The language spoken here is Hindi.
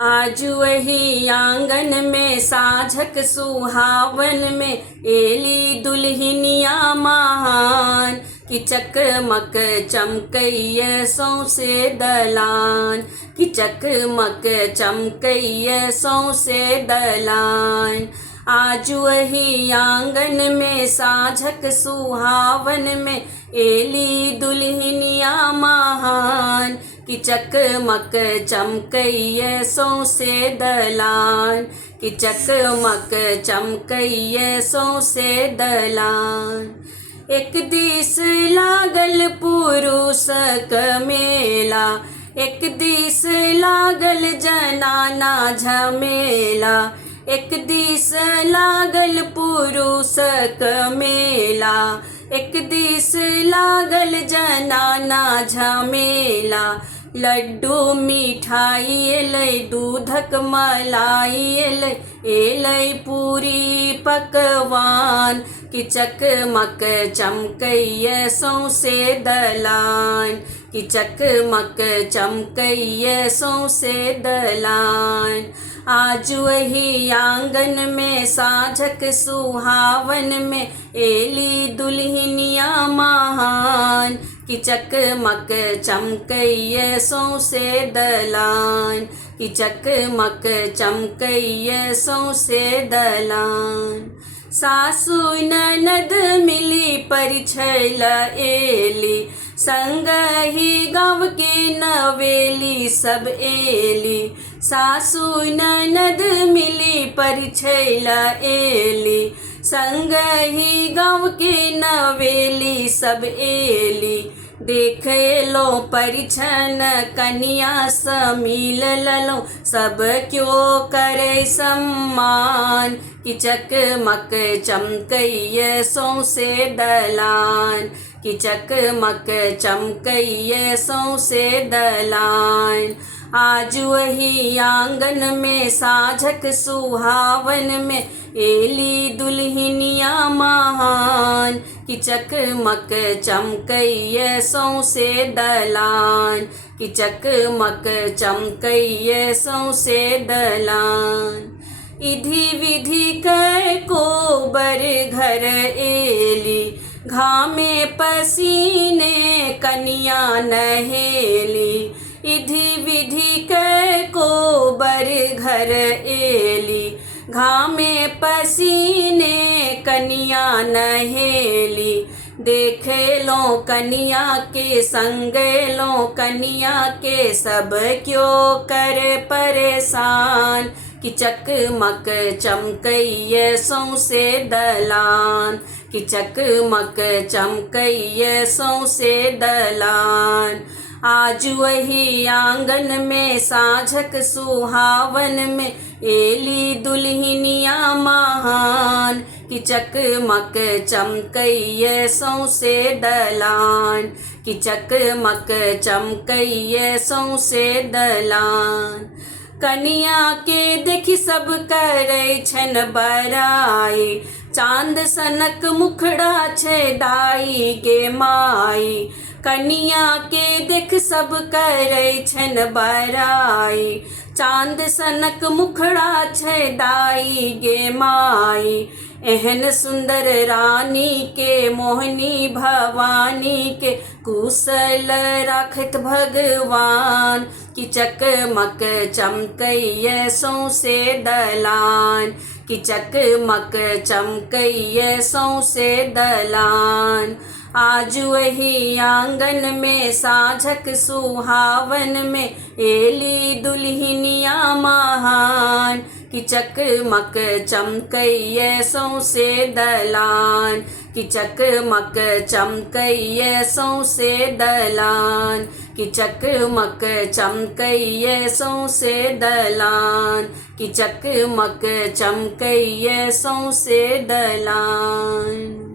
आज वही आंगन में साझक सुहावन में एली दुल्हनिया महान कि चकमक चमकैय सौंसे दलान कि चकमक चमकैय सौंसे दलान। आज वही आंगन में साझक सुहावन में एली दुल्हनिया महान कि चकमक चमकैय सौंसे दलान कि चकमक चमकैय सौंसे दलान। एक दिस लागल पुरुष क मेला, एक दिस लागल जनाना झमेला, एक दिस लागल पुरुष क मेला, एक दिस लागल जनाना झमेला। लड्डू मिठाई एलै दूधक मलाई एलै पूरी पकवान कि चकमक चमकैय सौंसे दलान कि चकमक चमकैय सौंसे दलान। आज वही आंगन में साझक सुहावन में एली दुल्हनिया महान कि चकमक चमकैय सौंसे दलान कि चकमक चमकैय सौंसे दलान। सासु ननद मिली परिछैल एली, संगहि गाँव के नवेली सब एली। सासु ननद मिली परिछैल एली, संगहि गाँव के नवेली सब एली। देख लो परिछन कन्या समील ललो, सब क्यों करे सम्मान कि चकमक चमकैय सौंसे दलान कि चकमक चमकैय सौंसे दलान। आज वही आंगन में साझक सुहावन में एली दुल्हनिया महान कि चकमक चमकैय सौंसे दलान कि चकमक चमकैय सौंसे दलान। इधि विधि कै कोबर घर एली, घामे पसीने कन्या नहेली। इधि विधि कै कोबर घर एली, घामे पसीने कन्या नहेली। देखे लो कन्या के संग लो कन्या के, सब क्यों करे परेशान कि चकमक चमकैय सौंसे दलान कि चकमक चमकैय सौंसे दलान। आज वही आंगन में साझक सुहावन में एली दुल्हनिया महान कि चकमक चमकैय सौंसे दलान कि चकमक चमकैय सौंसे दलान। कन्या के देखि सब करै छन बड़ाई, चांद सनक मुखड़ा छै दाई गे माई। कन्या के देख सब करै छन बड़ाई, चांद सनक मुखड़ा छै दाई गे माई। एहन सुंदर रानी के मोहनी भवानी के कुशल राखत भगवान कि चकमक चमकैय सौंसे दलान कि चकमक चमकैय सौंसे दलान। आज वही आंगन में साझक सुहावन में एली दुल्हनिया महान कि चकमक चमकैय सौंसे दलान कि चकमक चमकैय सौंसे दलान कि चकमक चमकैय सौंसे दलान कि चकमक चमकैय सौंसे दलान।